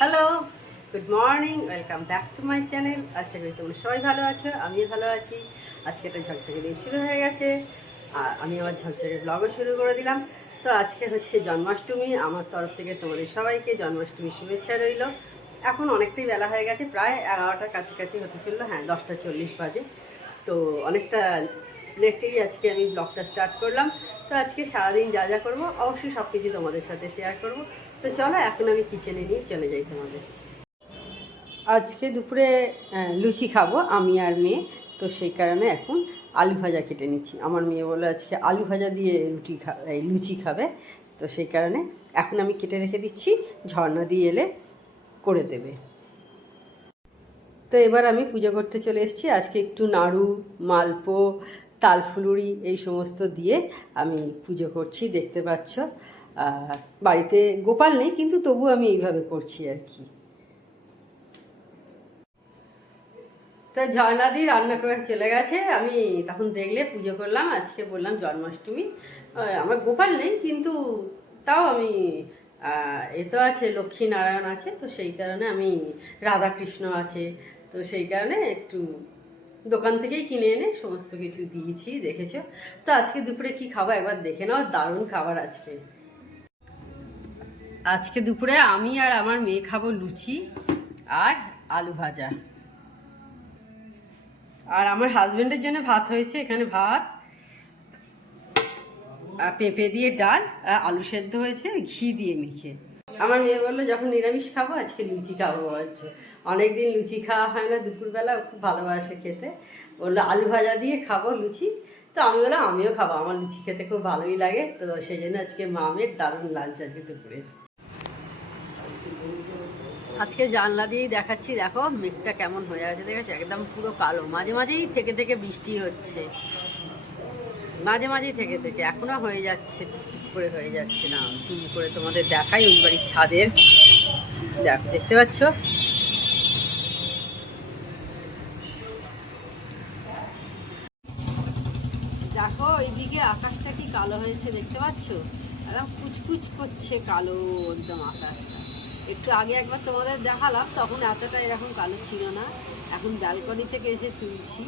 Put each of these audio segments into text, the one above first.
Hello good morning welcome back to my channel আশা করি তোমরা সবাই ভালো আছো, আমিও ভালো আছি। আজকে একটা ঝকঝকে দিন শুরু হয়ে গেছে। আর আমি আমার ঝকঝকে ব্লগও শুরু করে দিলাম। তো আজকে হচ্ছে জন্মাষ্টমী। আমার তরফ থেকে তোমাদের সবাইকে জন্মাষ্টমীর শুভেচ্ছা রইল। এখন অনেকটাই বেলা হয়ে গেছে, প্রায় এগারোটার কাছাকাছি হতে চলল। হ্যাঁ দশটা চল্লিশ বাজে। তো অনেকটা লেটেই আজকে আমি ব্লগটা স্টার্ট করলাম। তো আজকে সারাদিন যা যা করব, অবশ্যই সব কিছু তোমাদের সাথে শেয়ার করব। তো চলো, এখন আমি কিচেনে নিয়ে চলে যাই তোমাদের। আজকে দুপুরে লুচি খাব, আমি আর মেয়ে। তো সেই কারণে এখন আলু ভাজা কেটে নিচ্ছি। আমার মেয়ে বলে আজকে আলু ভাজা দিয়ে রুটি খা, এই লুচি খাবে। তো সেই কারণে এখন আমি কেটে রেখে দিচ্ছি, ঝর্ণা দিয়ে এলে করে দেবে। তো এবার আমি পুজো করতে চলে এসেছি। আজকে একটু নাড়ু, মালপো, তালফুলুরি, এই সমস্ত দিয়ে আমি পুজো করছি, দেখতে পাচ্ছ। বাড়িতে গোপাল নেই, কিন্তু তবু আমি এইভাবে করছি আর কি। তো ঝর্ণাদি রান্না করে চলে গেছে, আমি তখন দেখলে পুজো করলাম, আজকে বললাম জন্মাষ্টমী। আমার গোপাল নেই, কিন্তু তাও আমি এ তো আছে লক্ষ্মী নারায়ণ আছে, তো সেই কারণে আমি রাধাকৃষ্ণ আছে, তো সেই কারণে একটু দোকান থেকেই কিনে এনে সমস্ত কিছু দিয়েছি, দেখেছ? তো আজকে দুপুরে কি খাব একবার দেখে নাও, দারুণ খাবার আজকে। আজকে দুপুরে আমি আর আমার মেয়ে খাব লুচি আর আলু ভাজা। আর আমার হাজবেন্ডের জন্য ভাত হয়েছে, এখানে ভাত, আর পেঁপে দিয়ে ডাল, আর আলু সেদ্ধ হয়েছে ঘি দিয়ে মেখে আমার মেয়ে বলল, যখন নিরামিষ খাব, আজকে লুচি খাব বলছো। অনেকদিন লুচি খাওয়া হয় না, দুপুরবেলা খুব ভালোবাসে খেতে। বলল, আলু ভাজা দিয়ে খাব লুচি? তো আমি বললাম, আমিও খাব, আমার লুচি খেতে খুব ভালোই লাগে। তো সেই জন্য আজকে মামের দারুণ লাঞ্চ আজকে দুপুরের। আজকে জানলা দিয়েই দেখাচ্ছি, দেখো মেঘটা কেমন হয়ে আছে দেখেছ একদম পুরো কালো। মাঝে মাঝেই থেকে থেকে বৃষ্টি হচ্ছে। মাঝে মাঝেই থেকে থেকে। এখনও হয়ে যাচ্ছে করে হয়ে যাচ্ছে না? জুম করে তোমাদের দেখাই ওই বাড়ির ছাদের। দেখো, দেখতে পাচ্ছ? দেখো, এইদিকে আকাশটা কি কালো হয়েছে দেখতে পাচ্ছ? একদম কুচকুচ করছে কালো, একদম আকাশটা একটু আগে একবার তোমাদের দেখালাম, তখন এতটা এরকম কালো ছিল না। এখন ব্যালকনি থেকে এসে তুলছি।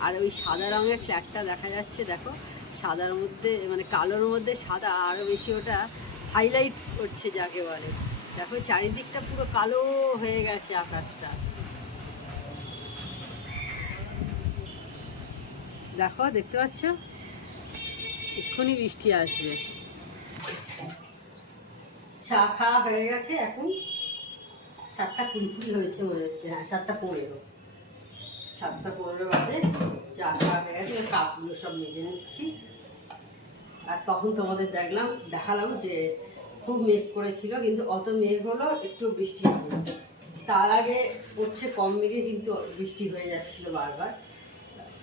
আর ওই সাদা রঙের ফ্ল্যাটটা দেখা যাচ্ছে, দেখো। সাদার মধ্যে মানে কালোর মধ্যে সাদা আরও বেশি ওটা হাইলাইট করছে যাকে বলে। দেখো, চারিদিকটা পুরো কালো হয়ে গেছে আকাশটা। দেখো, দেখতে পাচ্ছ? এক্ষুনি বৃষ্টি আসবে। চা খাওয়া হয়ে গেছে এখন। সাতটা কুড়ি কুড়ি হয়েছে মনে হচ্ছে হ্যাঁ সাতটা পনেরো। সাতটা পনেরো বাজে, চা খাওয়া হয়ে গেছে কাপগুলো সব মেজে নিচ্ছি। আর তখন তোমাদের দেখলাম, দেখালাম যে খুব মেঘ করেছিল, কিন্তু অত মেঘ হলো একটু বৃষ্টি হবে। তার আগে পড়ছে কম মেঘে কিন্তু বৃষ্টি হয়ে যাচ্ছিল বারবার।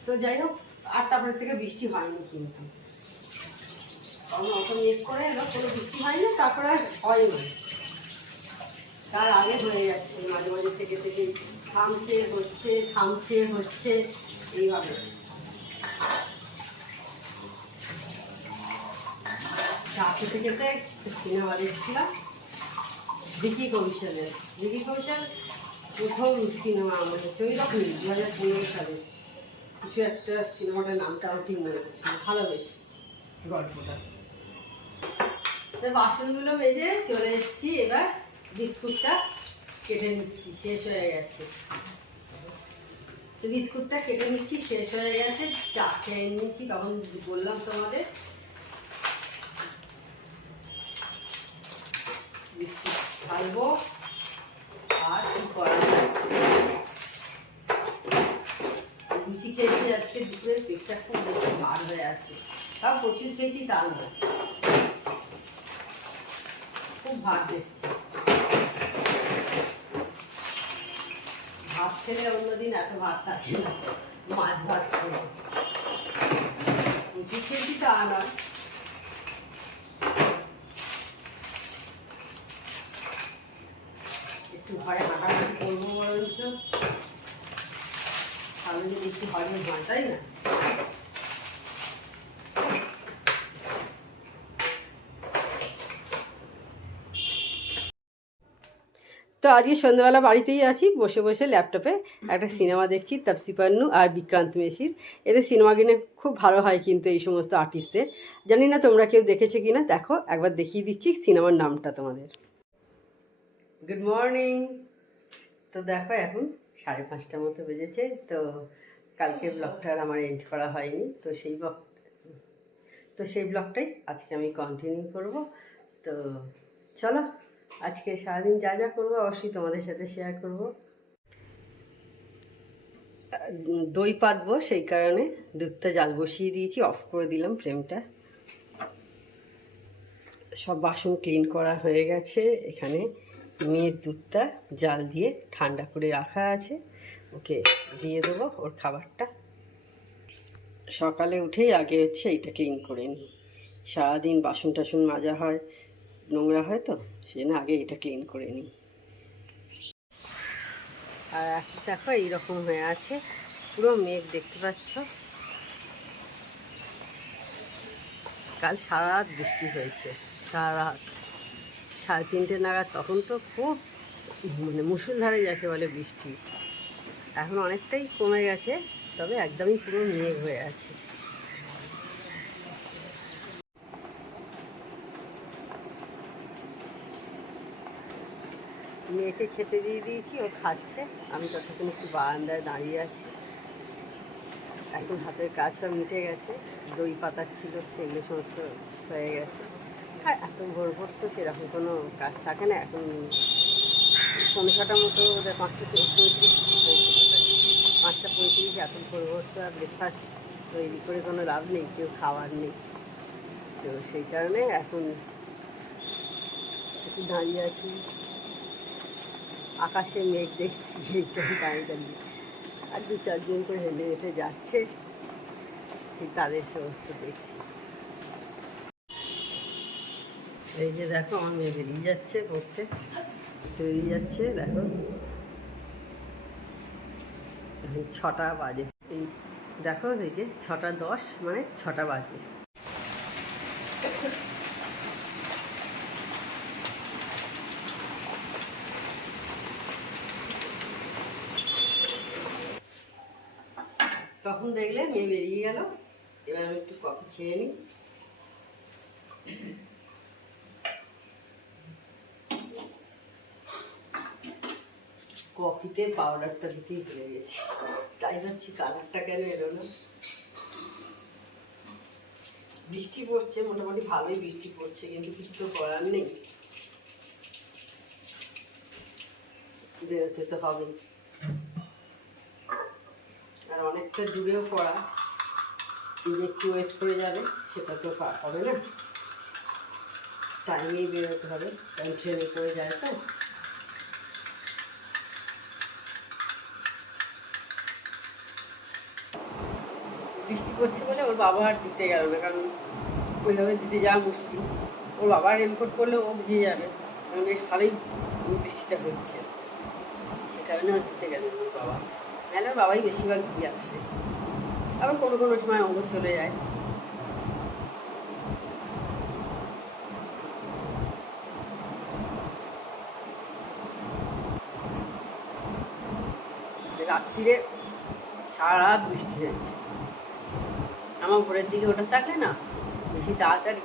তো যাই হোক, আটটা পরের থেকে বৃষ্টি হয়নি কিন্তু। কারণ অত করে এলো, কোনো বৃষ্টি হয় না তারপরে আর তার আগে হয়ে যাচ্ছে, মাঝে মাঝে থেকে থেকে হচ্ছে হচ্ছে, এইভাবে। চা খেতে সিনেমা দেখছিলাম কৌশলের ভিকি কৌশল প্রথম সিনেমা আমার হচ্ছে ওই রকমই দু হাজার পনেরো সালে। কিছু একটা সিনেমাটার নামটাও ঠিক মনে হচ্ছে। ভালো গল্পটা। বাসনগুলো মেজে চলে এসেছি। এবার বিস্কুটটা কেটে নিচ্ছি, শেষ হয়ে গেছে। তো বিস্কুটটা কেটে নিচ্ছি, শেষ হয়ে গেছে। চা খেয়ে নিয়েছি, তখন বললাম তোমাদের। বিস্কুট খাইবো আর কি করা লুচি খেয়েছি আজকে, দুপুরের পেটটা খুব বার হয়ে আছে। তাও প্রচুর খেয়েছি, তা না খুব ভাত ভাত খেলে অন্যদিন এত ভাত থাকে না, মাছ ভাত খেলে লুচি খেয়েছি তা নয়। একটু ঘরে হাঁটাহাঁটি করব বরঞ্চ। তাহলে যদি একটু হজম হয় তাই না। তো আজকে সন্ধ্যাবেলা বাড়িতেই আছি, বসে বসে ল্যাপটপে একটা সিনেমা দেখছি, তাপসি পান্নু আর বিক্রান্ত মেশির। এদের সিনেমা কিনে খুব ভালো হয় কিন্তু এই সমস্ত আর্টিস্টদের জানি না তোমরা কেউ দেখেছ কি না দেখো, একবার দেখিয়ে দিচ্ছি সিনেমার নামটা তোমাদের। গুড মর্নিং তো দেখো এখন সাড়ে পাঁচটার মতো বেজেছে, তো কালকে ব্লগটা আর আমার এন্ড করা হয়নি, তো সেই ব্লগ তো সেই ব্লগটাই আজকে আমি কন্টিনিউ করব। তো চলো আজকে সারাদিন যা যা করব, অবশ্যই তোমাদের সাথে শেয়ার করব। দই পাতবো, সেই কারণে দুধটা জাল বসিয়ে দিয়েছি অফ করে দিলাম ফ্লেমটা সব বাসন ক্লিন করা হয়ে গেছে, এখানে মেয়ের দুধটা জাল দিয়ে ঠান্ডা করে রাখা আছে। ওকে দিয়ে দেবো ওর খাবারটা। সকালে উঠেই আগে হচ্ছে এইটা ক্লিন করে নিই। সারাদিন বাসন টাসন মাজা হয় নোংরা হয় তো, সেই জন্য আগে এটা ক্লিন করে নিই। আর দেখো এইরকম হয়ে আছে, পুরো মেঘ দেখতে পাচ্ছ। কাল সারা রাত বৃষ্টি হয়েছে, সারা রাত। সাড়ে তিনটে নাগাদ তখন তো খুব মানে মুসুলধারে যাকে বলে বৃষ্টি। এখন অনেকটাই কমে গেছে, তবে একদমই পুরো মেঘ হয়ে আছে। মেয়েকে খেতে দিয়ে দিয়েছি, ও খাচ্ছে। আমি ততক্ষণ একটু বারান্দায় দাঁড়িয়ে আছি। এখন হাতের কাজ সব মিটে গেছে। দই পাতার ছিল, সেগুলো সমস্ত হয়ে গেছে। আর এত ভোর ভোর তো সেরকম কোনো কাজ থাকে না। এখন পৌনে ছটার মতো ওদের পাঁচটা পঁয়ত্রিশ পাঁচটা পঁয়ত্রিশ, এত ভোর ভোর তো আর ব্রেকফাস্ট তৈরি করে কোনো লাভ নেই, কেউ খাওয়ার নেই। তো সেই কারণে এখন একটু দাঁড়িয়ে আছি। আকাশে মেঘ দেখছি, এইটা দাঁড়িয়ে দাঁড়িয়ে আর দু চারজন করে হেঁটে হেঁটে যাচ্ছে তাদের সমস্ত দেখছি। এই যে দেখো, আমার মেয়ে বেরিয়ে যাচ্ছে পড়তে, বেরিয়ে যাচ্ছে, দেখো। ছটা বাজে। এই দেখো, এই যে ছটা দশ মানে ছটা বাজে। দেখলে মেয়ে বেরিয়ে গেল। এবার আমি একটু কফি খেয়ে নিই। কফিতে পাউডারটা দিতেই ভুলে গেছি। তাই ভাবছি কালারটা কেন এলো না। বৃষ্টি পড়ছে, মোটামুটি ভালোই বৃষ্টি পড়ছে, কিন্তু কিছু তো করার নেই। বেরোতে তো হবেই। আর অনেকটা দূরেও পড়া। যে একটু ওয়েট করে যাবে, সেটা তো হবে না। টাইমেই বেরোতে হবে কারণ ট্রেনে করে যায় তো। বৃষ্টি পড়ছে বলে ওর বাবা আর দিতে গেল না, কারণ ওইভাবে দিতে যাওয়া মুশকিল। ওর বাবা রেনকোট করলে ও ভিজে যাবে, কারণ বেশ ভালোই বৃষ্টিটা হচ্ছে। সে কারণে ও দিতে গেল ওর বাবা। ওর বাবাই বেশিরভাগ দিয়ে আসে। আবার কোনো কোনো সময় অঙ্গ চলে যায়। রাত্রিরে সারা বৃষ্টি হয়েছে। আমার ভোরের দিকে ওটা থাকলে না, বেশি তাড়াতাড়ি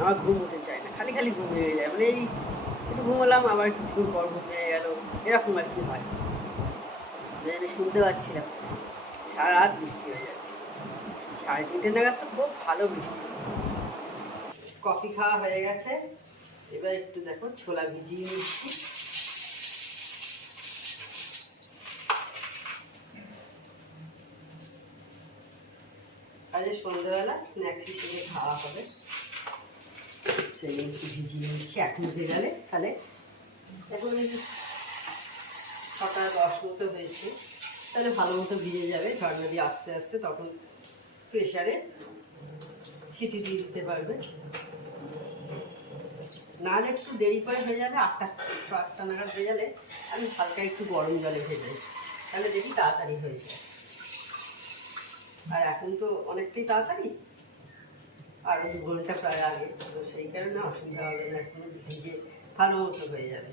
আমার ঘুম হতে চায় না, খালি খালি ঘুম হয়ে যায়। মানে এই একটু ঘুমোলাম, আবার কিছুক্ষণ পর ঘুম হয়ে গেল, এরকম আর কি হয়। আমি শুনতে পাচ্ছিলাম। সারা রাত বৃষ্টি হয়ে যাচ্ছে। সাড়ে তিনটে নাগাদ তো খুব ভালো বৃষ্টি। কফি খাওয়া হয়ে গেছে। এবার একটু দেখো ছোলা ভিজিয়ে নিচ্ছি। আজ সন্ধ্যাবেলা স্ন্যাক্স হিসেবে খাওয়া হবে। সেই একটু ভিজিয়ে নিচ্ছি এখন গেলে তাহলে। এখন ছটা দশ মতো হয়েছে। তাহলে ভালো মতো ভিজে যাবে। ঝর্ণা দিয়ে আস্তে আস্তে তখন প্রেশারে সিটি দিয়ে দিতে পারবে। নাহলে একটু দেরি করে ভেজালে আটটা আটটা নাগাদ হয়ে ভেজালে আমি হালকা একটু গরম জলে ভেজাই তাহলে দেখি তাড়াতাড়ি হয়ে যায়। আর এখন তো অনেকটাই তাড়াতাড়ি। আর দু ঘণ্টা প্রায় আগে। তো সেই কারণে অসুবিধা হবে না, এখন ভিজে ভালো মতো হয়ে যাবে।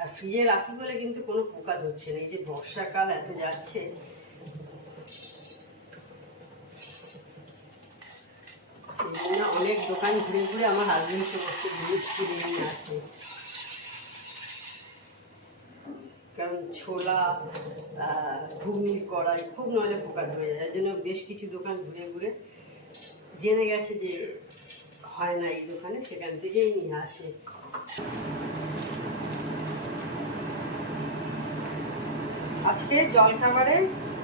আর ফ্রিজে রাখি বলে কিন্তু কোনো পোকা ধরছে না। এই যে বর্ষাকাল এত যাচ্ছে। অনেক দোকান ঘুরে ঘুরে আমার হাজবেন্ড সমস্ত জিনিস কিনে নিয়ে আসে। কারণ ছোলা আহ, ঘুগনির কড়াই খুব নইলে পোকা ধরে যায়। যার জন্য বেশ কিছু দোকান ঘুরে ঘুরে জেনে গেছে যে হয় না এই দোকানে সেখান থেকেই নিয়ে আসে। আজকে জলখাবারে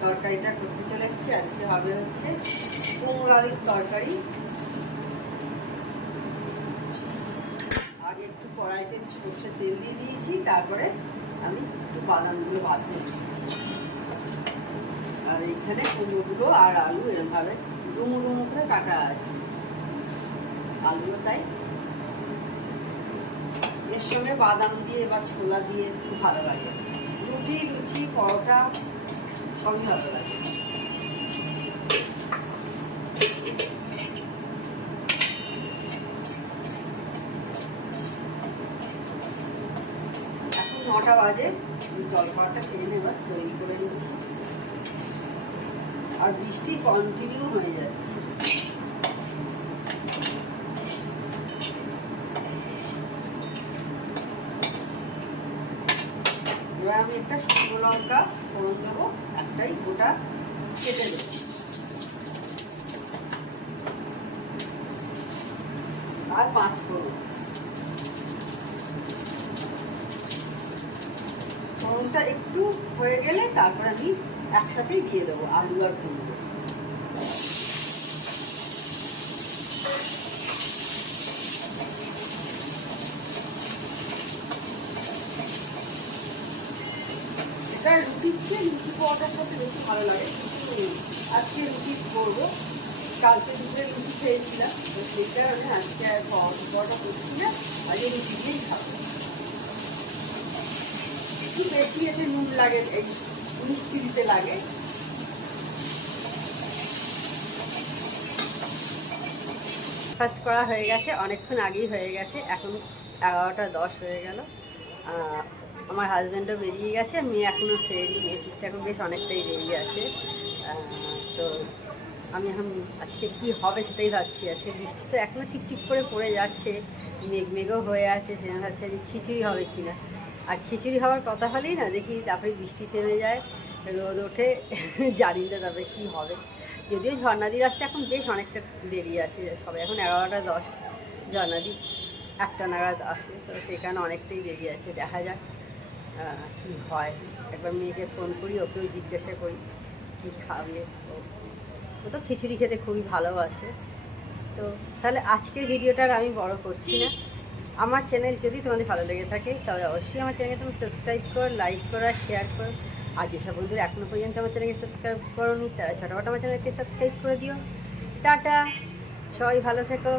তরকারিটা করতে চলে এসেছি। আজকে হবে হচ্ছে কুমড়ো আলুর তরকারি। আগে একটু কড়াইতে সর্ষের তেল দিয়ে দিয়েছি, তারপরে আমি একটু বাদামগুলো বাদতে দিয়েছি। আর এখানে কুমড়োগুলো আর আলু এরমভাবে ডুমু ডুমু করে কাটা আছে। আলুও তাই। এর সঙ্গে বাদাম দিয়ে বা ছোলা দিয়ে খুব ভালো লাগে। রুটি, লুচি, পরোটা, সবই ভালো লাগে। এখন নটা বাজে জল খাওয়াটা খেয়ে নেবার তৈরি করে নিচ্ছি। আর বৃষ্টি কন্টিনিউ হয়ে যাচ্ছে এবার আমি একটা শুকনো লঙ্কা ফোড়ন দেবো, একটাই গোটা কেটে আর পাঁচ ফোড়ন ফোড়নটা একটু হয়ে গেলে তারপর আমি একসাথেই দিয়ে দেবো আলু আর এটা রুটির চেয়ে লুচি সাথে বেশি ভালো লাগে। আজকে রুটি করব। কালকে দুপুরে রুটি খেয়েছিলাম। তো আমি আজকে আর করছি না। আজকে রুটি দিয়েই খাব। একটু বেশি এতে নুন লাগে, এই মিষ্টি দিতে লাগে। ফার্স্ট করা হয়ে গেছে, অনেকক্ষণ আগেই হয়ে গেছে। এখন এগারোটা দশ হয়ে গেল। আমার হাজব্যান্ডও বেরিয়ে গেছে, মেয়ে এখনও ফেরি মেয়ে বেশ অনেকটাই দেরি আছে। তো আমি এখন আজকে কি হবে সেটাই ভাবছি। আজকে বৃষ্টি তো এখনও টিপটিপ করে পড়ে যাচ্ছে, মেঘ মেঘও হয়ে আছে সেখানে ভাবছি যে খিচুড়ি হবে কি না আর খিচুড়ি হওয়ার কথা হলেই না, দেখি তারপরে বৃষ্টি থেমে যায়, রোদ ওঠে, জানি না তবে কী হবে। যদিও ঝর্ণাদির আসতে এখন বেশ অনেকটা দেরি আছে সবাই এখন এগারোটা দশ ঝর্ণাদি একটা নাগাদ আসে, তো সেখানে অনেকটাই দেরি আছে, দেখা যাক। কি হয়? একবার মেয়েকে ফোন করি, ওকেও জিজ্ঞাসা করি, কী খাবে? ও তো খিচুড়ি খেতে খুবই ভালোবাসে। তো তাহলে আজকের ভিডিওটা আর আমি বড় করছি না। আমার চ্যানেল যদি তোমাদের ভালো লেগে থাকে তবে অবশ্যই আমার চ্যানেলকে তুমি সাবস্ক্রাইব করো লাইক করো শেয়ার করো। আর যেসব বন্ধুরা এখনও পর্যন্ত আমার চ্যানেলকে সাবস্ক্রাইব করোনি, তারা ছোটোখাটো আমার চ্যানেলকে সাবস্ক্রাইব করে দিও। টাটা! সবাই ভালো থেকো।